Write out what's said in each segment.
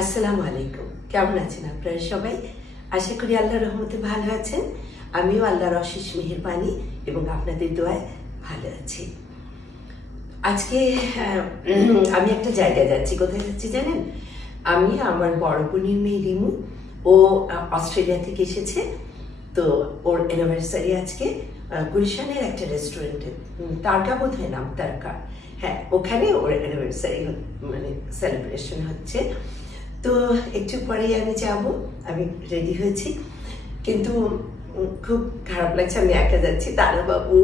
আসসালামু আলাইকুম। কেমন আছেন আপনারা সবাই? আশা করি আল্লাহর রহমতে ভালো আছেন। আমিও আল্লাহর অশেষ মেহেরবানি এবং আপনাদের দোয়ায় ভালো আছি। আজকে আমি একটা জায়গায় যাচ্ছি। কোথায় যাচ্ছি জানেন? আমি আমার বড় বোনের মেয়ে রিমু, ও অস্ট্রেলিয়া থেকে এসেছে। তো ওর অ্যানিভার্সারি আজকে গুলশানের একটা রেস্টুরেন্টে, তারকা বোধ হয় নাম, তারকা, হ্যাঁ, ওখানে ওর অ্যানিভার্সারি মানে সেলিব্রেশন হচ্ছে। তো একটু পরেই আমি যাব। আমি রেডি হয়েছি, কিন্তু খুব খারাপ লাগছে, আমি একা যাচ্ছি। তারাবাবু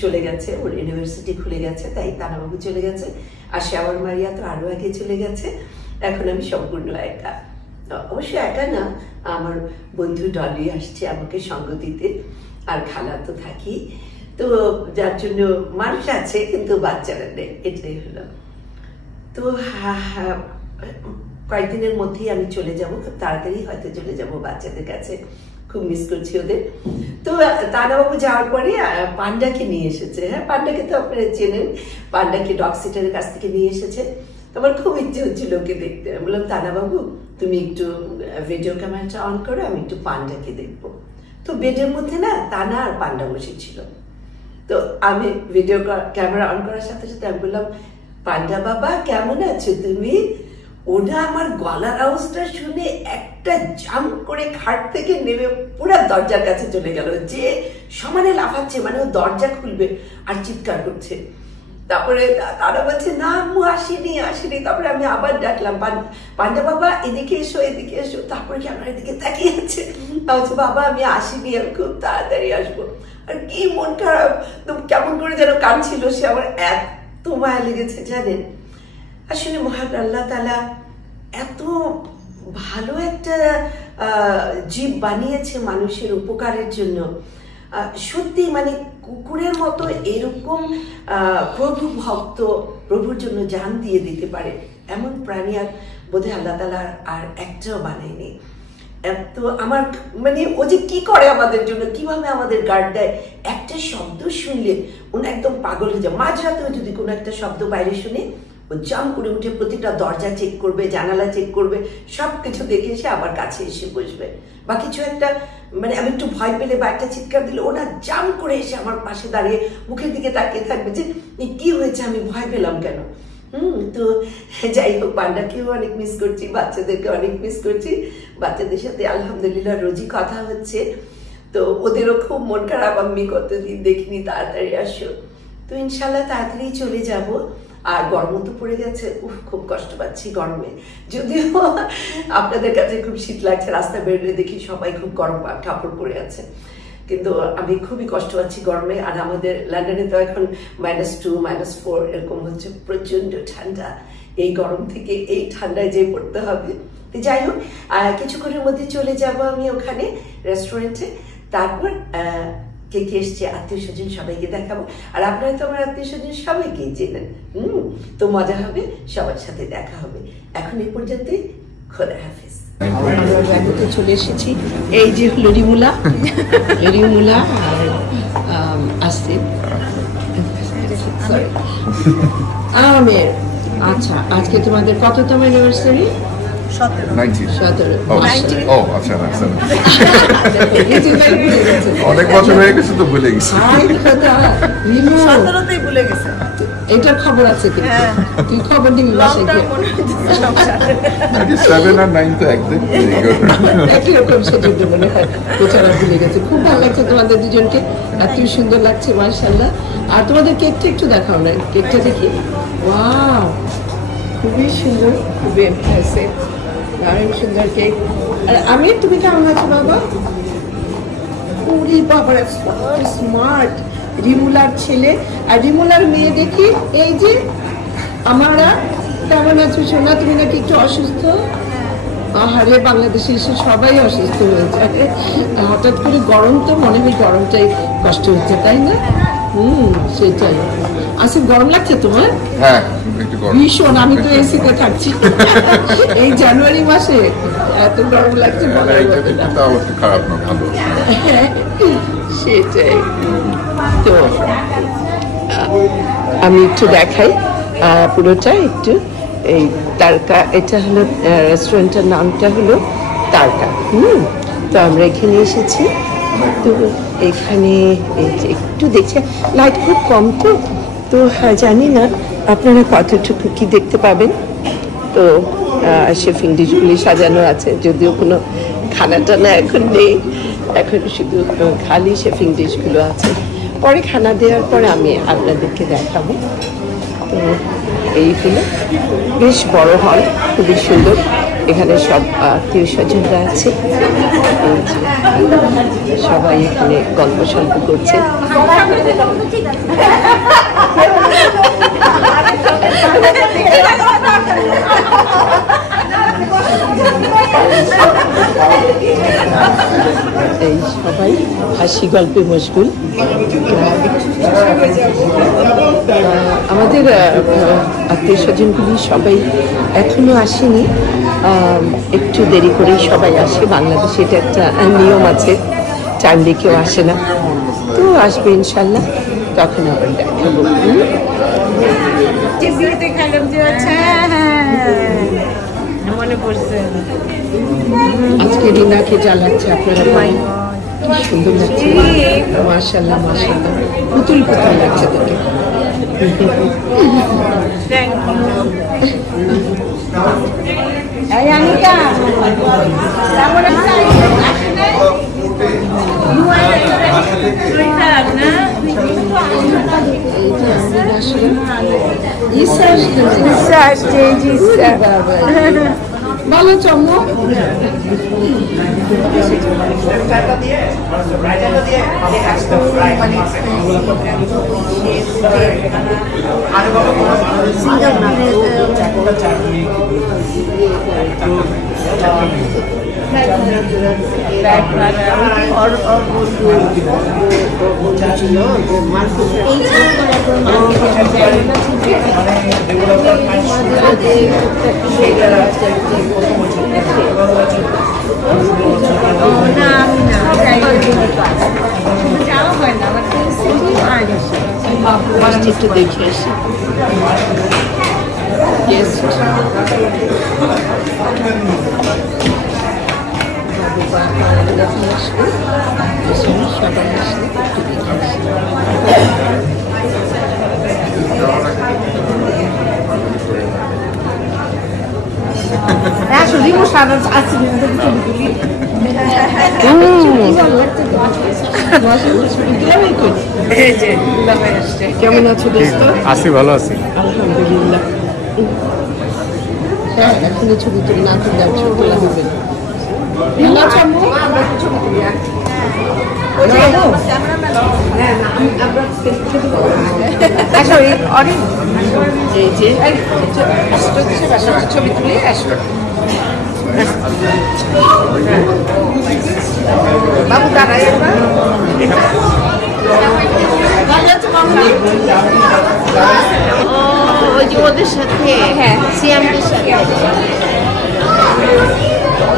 চলে গেছে, ওর ইউনিভার্সিটি খুলে গেছে, তাই তারাবাবু চলে গেছে। আর শ্যামল মারিয়া তো আরও আগে চলে গেছে। এখন আমি সম্পূর্ণ একা। অবশ্য একা না, আমার বন্ধু ডলি আসছে আমাকে সঙ্গ দিতে, আর খালা তো থাকি। তো যার জন্য মানুষ আছে, কিন্তু বাচ্চারা নেই, এটাই হলো। তো কয়েকদিনের মধ্যেই আমি চলে যাব, খুব তাড়াতাড়ি হয়তো চলে যাব বাচ্চাদের কাছে। খুব মিস করছি ওদের। তো তারাবাবু যাওয়ার পরে পান্ডাকে নিয়ে এসেছে। হ্যাঁ, পান্ডাকে তো আপনারা চেনেন, পান্ডাকে ডগ সিটারের কাছ থেকে নিয়ে এসেছে। তোমার খুব ইচ্ছে হচ্ছিল ওকে দেখতে। আমি বললাম তারাবাবু তুমি একটু ভিডিও ক্যামেরাটা অন করো, আমি একটু পান্ডাকে দেখবো। তো বেডের মধ্যে না তানা আর পান্ডা বসেছিল। তো আমি ভিডিও ক্যামেরা অন করার সাথে সাথে আমি বললাম, পান্ডা বাবা কেমন আছো তুমি? ওটা আমার গলার আওয়াজটা শুনে একটা জাম্প করে খাট থেকে নেমে পুরো দরজার কাছে চলে গেল, যে সমানে লাফাচ্ছে, মানে ও দরজা খুলবে আর চিৎকার করছে। তারপরে তারা বলছে না আম্মু আসেনি। তারপরে আমি আবার ডাকলাম, পান্ডা বাবা এদিকে এসো, এদিকে এসো। তারপরে কি আমার এদিকে তাকিয়ে আছে, বলছে বাবা আমি আসিনি, আমি খুব তাড়াতাড়ি আসবো। আর কি মন খারাপ, তো কেমন করে যেন কাঁদছিল সে। আমার এত মায়া লেগেছে জানেন। আসলে মহান আল্লাহ তাআলা এত ভালো একটা জীব বানিয়েছে মানুষের উপকারের জন্য। সত্যি মানে কুকুরের মতো এরকম প্রভু ভক্ত, প্রভুর জন্য জান দিয়ে দিতে পারে এমন প্রাণী আর বোধহয় আল্লাহ তাআলা আর একটাও বানায়নি। এত আমার মানে ও যে কি করে আমাদের জন্য, কিভাবে আমাদের গার্ড দেয়। একটা শব্দ শুনলে ওনা একদম পাগল হয়ে যায়। মাঝরাতেও যদি কোনো একটা শব্দ বাইরে শুনে ও জাম্প করে উঠে প্রতিটা দরজা চেক করবে, জানালা চেক করবে, সবকিছু দেখে এসে আবার কাছে এসে বসবে। বা কিছু একটা মানে আমি একটু ভয় পেলে বা একটা চিৎকার দিলে ওনা জাম্প করে এসে আমার পাশে দাঁড়িয়ে মুখের দিকে তাকিয়ে থাকবে যে কি হয়েছে, আমি ভয় পেলাম কেন। তো যাই হোক, পান্ডাকেও অনেক মিস করছি, বাচ্চাদেরকে অনেক মিস করছি। বাচ্চাদের সাথে আলহামদুলিল্লাহ রোজই কথা হচ্ছে। তো ওদেরও খুব মন খারাপ, আমি কতদিন দেখিনি, তাড়াতাড়ি আসো। তো ইনশাল্লাহ তাড়াতাড়ি চলে যাব। আর গরমও তো পড়ে গেছে, খুব কষ্ট পাচ্ছি গরমে। যদিও আপনাদের কাছে খুব শীত লাগছে, রাস্তা বেরোলে দেখি সবাই খুব গরম কাপড় পরে আছে, কিন্তু আমি খুবই কষ্ট পাচ্ছি গরমে। আর আমাদের লন্ডনে তো এখন -2, -4 এরকম হচ্ছে, প্রচন্ড ঠান্ডা। এই গরম থেকে এই ঠান্ডায় যে পড়তে হবে। যাই হোক, কিছুক্ষণের মধ্যে চলে যাব আমি ওখানে রেস্টুরেন্টে। তারপর কে কে এসছে, আত্মীয় স্বজন সবাইকে দেখাবো। আর আপনারা তো আমার আত্মীয় স্বজন সবাইকেই চেনেন। তো মজা হবে, সবার সাথে দেখা হবে। এখন এই পর্যন্তই, খোদা হাফেজ। আমরা চলে এসেছি, এই যে হলো রিমুলা আর আসিফ, আমের। আচ্ছা, আজকে তোমাদের কততম অ্যানিভার্সারি? 17। অনেক বছর হয়ে গেছে তো ভুলে গেছি। এটার খবর আছে কি? তুই খবর দিবি বাসায় গিয়ে। 7 আর 9 তো একদম একই রকম সেজন্য মনে হয় বেচারা ভুলে গেছে। খুব ভালো লাগছে তোমাদের দুজনকে, এত সুন্দর লাগছে মাশাআল্লাহ। আর তোমাদের কেকটা একটু দেখাও না, কেকটা দেখি। ওয়াও, খুবই সুন্দর, খুবই ইমপ্রেসিভ, দারুণ সুন্দর কেক। আর আমি, তুমি কেমন আছো বাবা? বাবা স্মার্ট, রিমুলার ছেলে আর রিমুলার মেয়ে দেখি। এই যে আমারা, কেমন আছো সোনা? তুমি নাকি একটু অসুস্থ? আহারে, বাংলাদেশে এসে সবাই অসুস্থ হয়েছে। হঠাৎ করে গরম, তো মনে হয় গরমটাই কষ্ট হচ্ছে, তাই না? সেটাই। আসিফ, গরম লাগছে তোমার? হ্যাঁ ভীষণ। আমি তো এসিতে থাকছি এই জানুয়ারি মাসে, এত গরম লাগছে। সেটাই তো। আমি একটু দেখাই পুরোটা একটু। এই তারকা, এটা হলো রেস্টুরেন্টের নামটা হলো তারকা। তো আমরা এখানে এসেছি। তো এখানে একটু দেখছি লাইট খুব কম, তো জানি না আপনারা কতটুকু কি দেখতে পাবেন। তো শেফিং ডিশগুলি সাজানো আছে, যদিও কোনো খানা টানা এখন নেই, এখন শুধু খালি শেফিং ডিশগুলো আছে। পরে খানা দেওয়ার পরে আমি আপনাদেরকে দেখাবো। তো এইগুলো বেশ বড় হল, খুবই সুন্দর। এখানে সব আত্মীয় স্বজনরা আছে, সবাই এখানে গল্প সল্প করছে। এই সবাই হাসি গল্পে মশগুল। আমাদের আত্মীয় স্বজনগুলি সবাই এখনো আসেনি, একটু দেরি করেই সবাই আসে। বাংলাদেশে এটা একটা নিয়ম আছে, টাইমলি কেউ আসে না। তো আসবে ইনশাল্লাহ, তখন আবার দেখাবো। মনে পড়ছে আজকে রিনাকে জ্বালাচ্ছে, আপনারা কি সুন্দর লাগছে, মাশাআল্লাহ মাশাআল্লাহ, পুতুল পুতুল লাগছে দেখে। ভালো চমক। একটু দেখে আসি। সবাই আসলে একটু দেখে আসি। কেমন আছো দোস্ত? আছি, ভালো আছি আলহামদুলিল্লাহ। হ্যাঁ, এখনই ছবি তুলে না তুলে ছবি তোলা হবে। ভালো আছো আম্মু? এই যে ছবি তুলে আসো। বাবু দাঁড়াই, ওই যে ওদের সাথে, হ্যাঁ সিয়ামদের সাথে।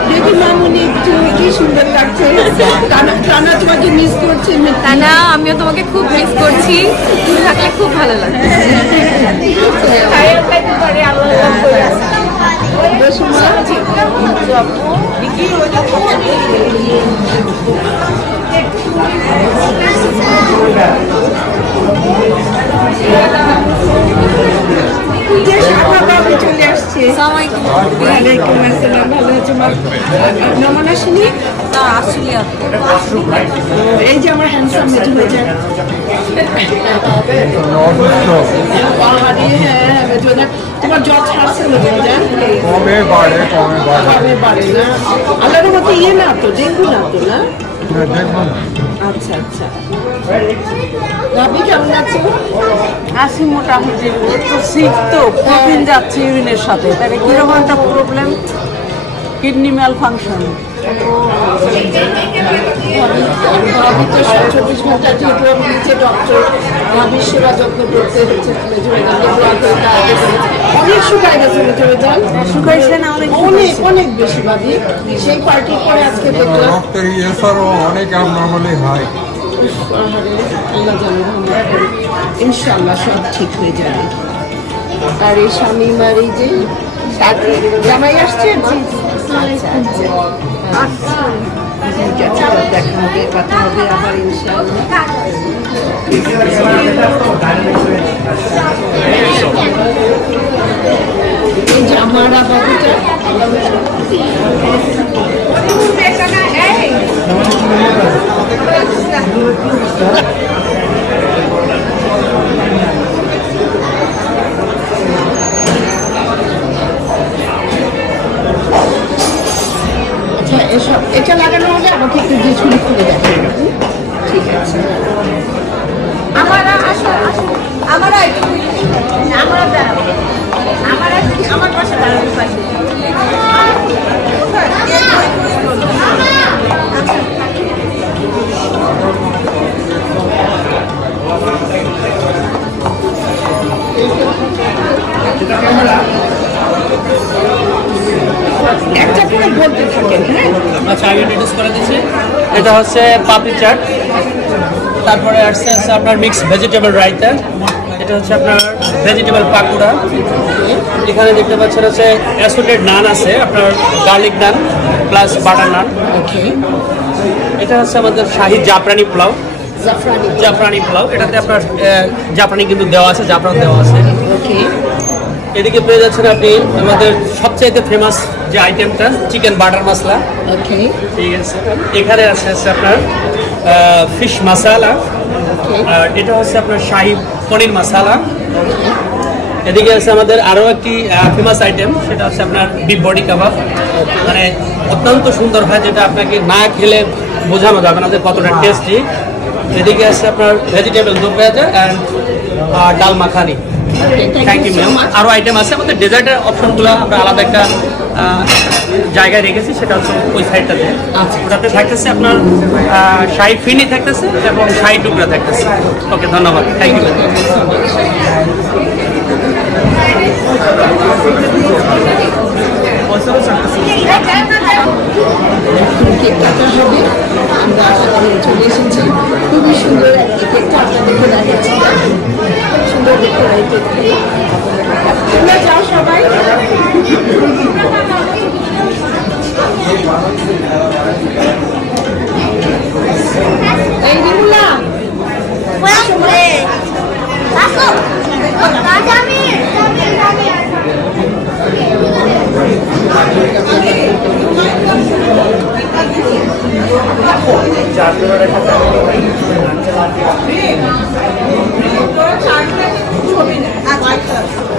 দেখি মামুনি একটু কি সুন্দর লাগছে। টানা তোমাকে মিস করছে। টানা আমিও তোমাকে খুব মিস করছি, তুমি থাকলে খুব ভালো লাগছে। চলে আসছে। ওয়ালাইকুম আসসালাম, ভালো আছো? নমন আসেনি? এই যে আমার হ্যান্ডসাম মেটু হয়ে যায়। তোমার জ্বর ছাড়ছে না? কমে বাড়ে না? আল্লাহর মতো ইয়ে না তো, ডেঙ্গু না তো? না, দেখবো না। আচ্ছা আচ্ছা। ভাবি কেমন আছো? আছি মোটামুটি, একটু সিক তো, প্রোটিন যাচ্ছে ইউরিনের সাথে, তাহলে কিরকম একটা প্রবলেম, কিডনি ম্যাল ফাংশন। ভাবি তো 24 ঘন্টা যেহেতু আমি নিচে ডক্টর, ভাবির সেবা যত্ন করতে হচ্ছে। অনেক শুকায় গেছে মেজরিজান, শুকাইছে না? অনেক অনেক বেশি ভাবি। সেই পার্টির পরে আজকে দেখলাম রক্তের ইয়েসারও অনেক abnormally high। আল্লাহ জানে, ইনশাআল্লাহ সব ঠিক হয়ে যাবে। আর এই শামিমার এই যে সাথে জামাই আসছে। ঠিক আছে, দেখা হবে, কথা হবে আবার ইনশাআল্লাহ। এই যে আমার বাবুটা আচ্ছা, এসব এটা লাগানো হলে আমাকে একটু দিয়ে ছুরি করে দেখেন। ঠিক আছে, আমারা আসো আসো, আমারা আমরা দাঁড়াবো, আমারা আমার পাশে দাঁড়াবো, পাশে একটা করে বলতে থাকেন। হ্যাঁ, আচ্ছা, আমি ইন্ট্রোডিউস করে দিচ্ছি। এটা হচ্ছে পাপড়ি চাট, তারপরে আসছে আপনার মিক্স ভেজিটেবল রায়তা, এটা হচ্ছে আপনার ভেজিটেবল পাকুড়া, এখানে দেখতে পাচ্ছেন হচ্ছে অ্যাসোটেড নান আছে, আপনার গার্লিক নান প্লাস বাটার নান। এটা হচ্ছে আমাদের শাহী জাফরানি পোলাও, জাফরানি পোলাও, এটাতে আপনার জাফরানি কিন্তু দেওয়া আছে, জাফরান দেওয়া আছে। এদিকে পেয়ে যাচ্ছেন আপনি আমাদের সবচাইতে ফেমাস যে আইটেমটা চিকেন বাটার মশলা। ঠিক আছে, এখানে আছে আপনার ফিশ মশালা, আর এটা হচ্ছে আপনার শাহী পনির মশালা। এদিকে আছে আমাদের আরও একটি ফেমাস আইটেম, সেটা হচ্ছে আপনার বিফ বডি কাবাব, মানে অত্যন্ত সুন্দর হয়, যেটা আপনাকে না খেলে বোঝানো যাবে না যে কতটা টেস্টি। এদিকে আছে আপনার ভেজিটেবল দো পেঁয়াজা and dal makhani. Thank you ma'am. আরও আইটেম আছে, আমাদের ডেজার্টের অপশনগুলো আমরা আলাদা একটা জায়গায় রেখেছি, সেটা হচ্ছে ওই সাইডটাতে। ওটাতে থাকতেছে আপনার শাহী ফিনি থাকতেছে এবং শাহী টুকরা থাকতেছে। ওকে, ধন্যবাদ, থ্যাংক ইউ। চলে এসেছি, খুবই সুন্দর একটি কেকটা আপনাদেরকে দেখাচ্ছি, সুন্দর ডেকোরেটেড কেক। তোমরা যাও সবাই। এই রিমুলা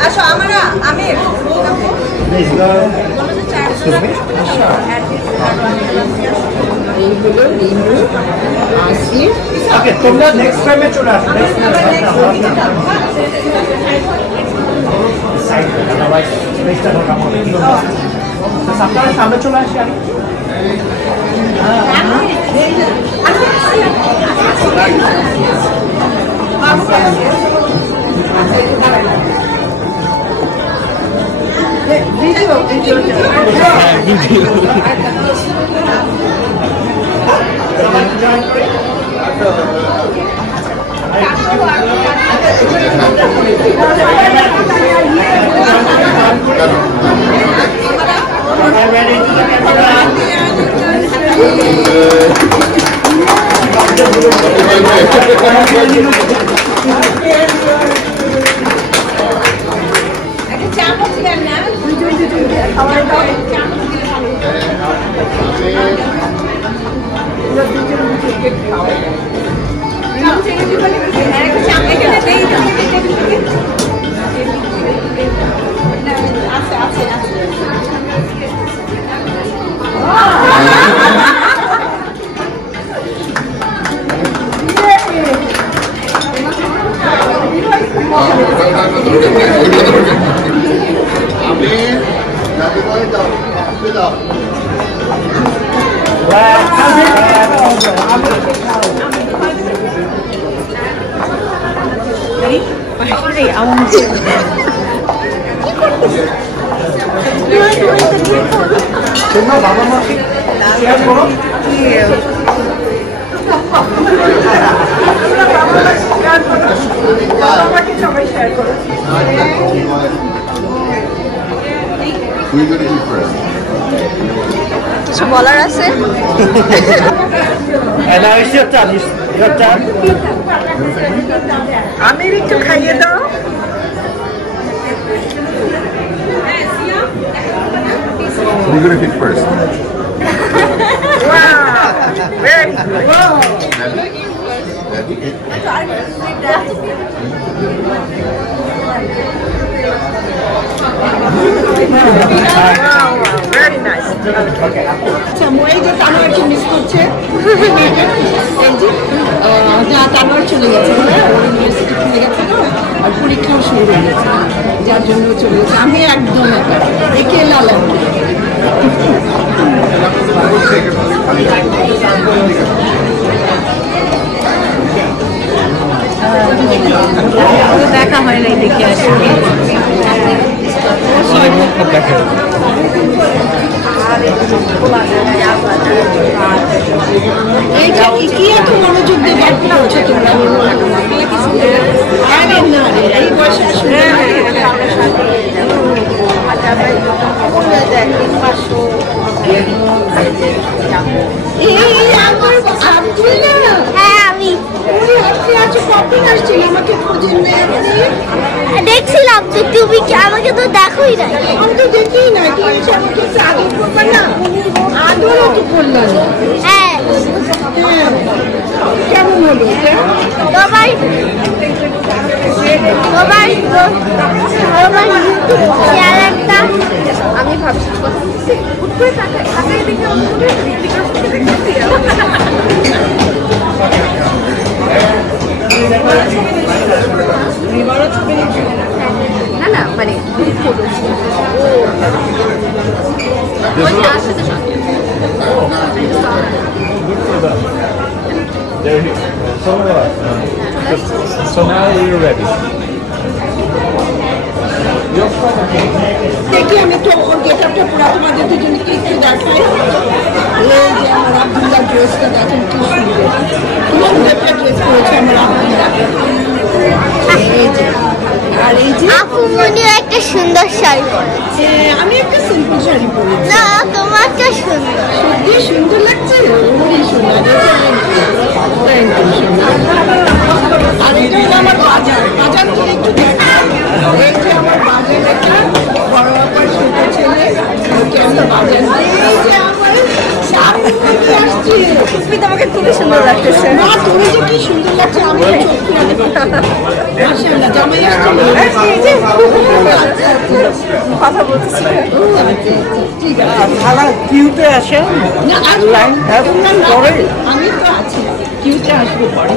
আসো, আমরা আমির এই হলো রিমু, আসিফ। ওকে, তোমরা নেক্সট টাইমে চলে আসো। আপনারা সামনে চলে আসি। তোমরা বাবা মাকে শেয়ার করো। আমাকে সবাই শেয়ার করো। Who are you going to eat first? কিছু বলার আছে? আমির একটু খাইয়ে দাও। Who are you going to eat first? Very good. Very nice. আচ্ছা মই যে তানোয়ারকে মিস করছে এই যে যা তানোয়ার চলে গেছে ওর ইউনিভার্সিটি খুলে গেছে তো আর পরীক্ষাও শুরু হয়ে গেছে যার জন্য চলে গেছে আমি একদম একে লালাম দেখা হয় নাই দেখে আসি। এইটা কি এত মনোযোগ দিয়ে গল্প করছো তোমরা? আরে না রে এই বয়সে আসলে দেখছিলাম তো তুমি আমাকে তো দেখোই না। আমি তো দেখি না কি হয়েছে আমাকে একটু আদর করবে না? আদরও তো করলাম। হ্যাঁ কেমন হলো এটা? তোমার ইউটিউব চ্যানেলটা আমি ভাবছি না না মানে So now you're ready. দেখি আমি তো ওর গেটআপটা পুরো তোমাদের দুজনকে একটু দেখাই। এই যে আমার আব্দুল্লাহ ড্রেসটা দেখেন কি সুন্দর। তোমার একটা ড্রেস পরেছে আমার আব্দুল্লাহ। এই যে আর এই যে আপু মনিও একটা সুন্দর শাড়ি পরেছে। আমি একটা সিম্পল শাড়ি পরেছি। না তোমারটা সুন্দর। সত্যি সুন্দর লাগছে। ওরই সুন্দর। থ্যাংক ইউ সুন্দর। আর এটা হলো আমার বাজার। বাজার তো একটু দেখা। এই যে আমার বাজার এটা বড় আপার ছোট ছেলে ওকে আমি বাজার দিই। এই যে আমার শাড়ি আসছে। তুমি তোমাকে খুবই সুন্দর লাগতেছে। না তুমি যে কি সুন্দর লাগছে আমি তো চোখ ফেরাতে পারছি না। মাশাআল্লাহ জামাই আসছে। কথা বলতেছি। ঠিক আছে। ভালো কিউতে আসে না আজ তোমরা না আমি তো আছি কিউতে আসবো পরে।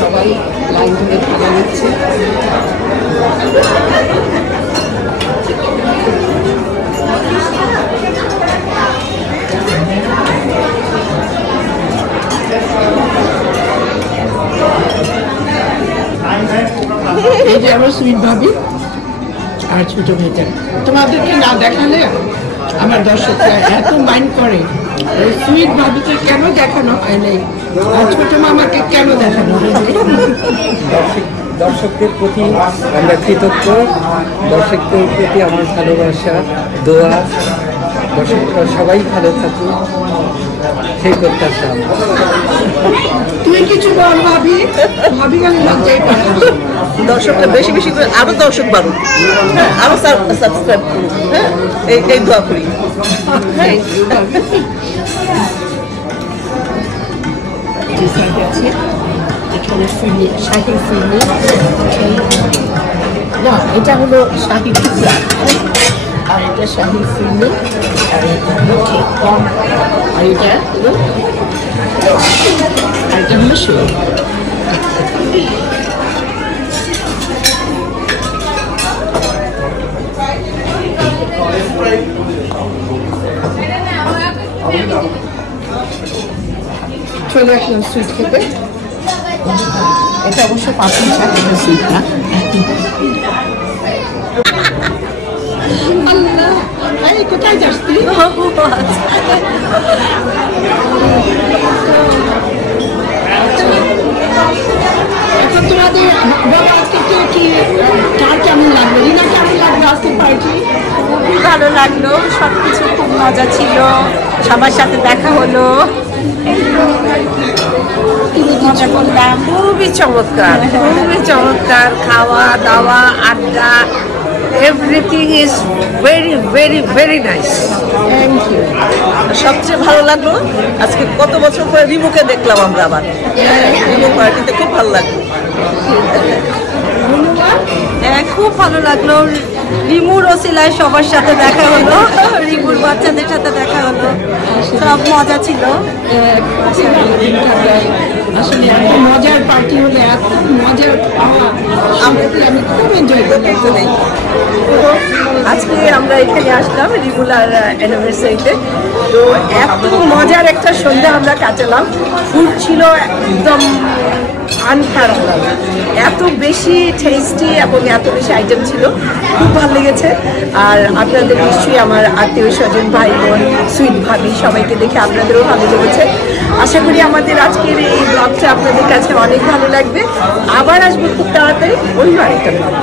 সবাই লাইন ধরে খাওয়া নিচ্ছে। এই যে আমার সুইট ভাবি আর ছোট মেয়েটা তোমাদেরকে না দেখালে আমার দর্শকরা এত মাইন্ড করে ওই সুইট ভাবিকে কেন দেখানো হয় নাই আর ছোট মামাকে কেন দেখানো হয় নাই? দর্শকদের প্রতি আমরা কৃতজ্ঞ, দর্শকদের প্রতি আমার ভালোবাসা, দোয়া, দর্শকরা সবাই ভালো থাকুক সেই প্রত্যাশা। তুই কিছু বল ভাবি। ভাবি কেন লজ্জায় পাবে? দর্শকরা বেশি বেশি করে আরো দর্শক বাড়ুক, আরো সাবস্ক্রাইব করুক। হ্যাঁ এই দোয়া করি। এখানে ফিরনি শাহী ফিরনি না এটা হলো শাহী টুকরা আর এটা শাহী ফিরনি আর এটা হলো কেক কম আর এটা হলো শুরু। চলে আসলাম সুইট খেতে। এটা অবশ্য পাপড়ি চাট, এটা সুইট না। আল্লাহ, এই কোথায় যাস তুই? এখন তোমাদের বাবা আজকে কি কার কেমন লাগলো? রিনা কেমন লাগলো আজকে পার্টি? খুবই ভালো লাগলো, সবকিছু খুব মজা ছিল, সবার সাথে দেখা হলো, মজা করলাম। খুবই চমৎকার, খুবই চমৎকার, খাওয়া দাওয়া আড্ডা, everything is very very very nice. Thank you. সবচেয়ে ভালো লাগলো আজকে কত বছর পরে রিমুকে দেখলাম আমরা আবার, রিমু পার্টিতে খুব ভালো লাগলো। হ্যাঁ, খুব ভালো লাগলো, রিমুর ওসিলায় সবার সাথে দেখা হলো, রিমুর বাচ্চাদের সাথে দেখা হলো, সব মজা ছিল। আসলে এত মজার পার্টি হলে এত মজার পাওয়া আমি খুব এনজয় করতে। আজকে আমরা এখানে আসলাম রিগুলার অ্যানিভার্সারিতে, তো এত মজার একটা সন্ধ্যা আমরা কাটালাম। ফুড ছিল একদম আনপ্যারালাল, এত বেশি টেস্টি এবং এত বেশি আইটেম ছিল, খুব ভালো লেগেছে। আর আপনাদের নিশ্চয়ই আমার আত্মীয় স্বজন, ভাই বোন, সুইট ভাবি, সবাইকে দেখে আপনাদেরও ভালো লেগেছে। আশা করি আমাদের আজকের এই ব্লগটা আপনাদের কাছে অনেক ভালো লাগবে। আবার আসবো খুব তাড়াতাড়ি অন্য আরেকটা ব্লগ।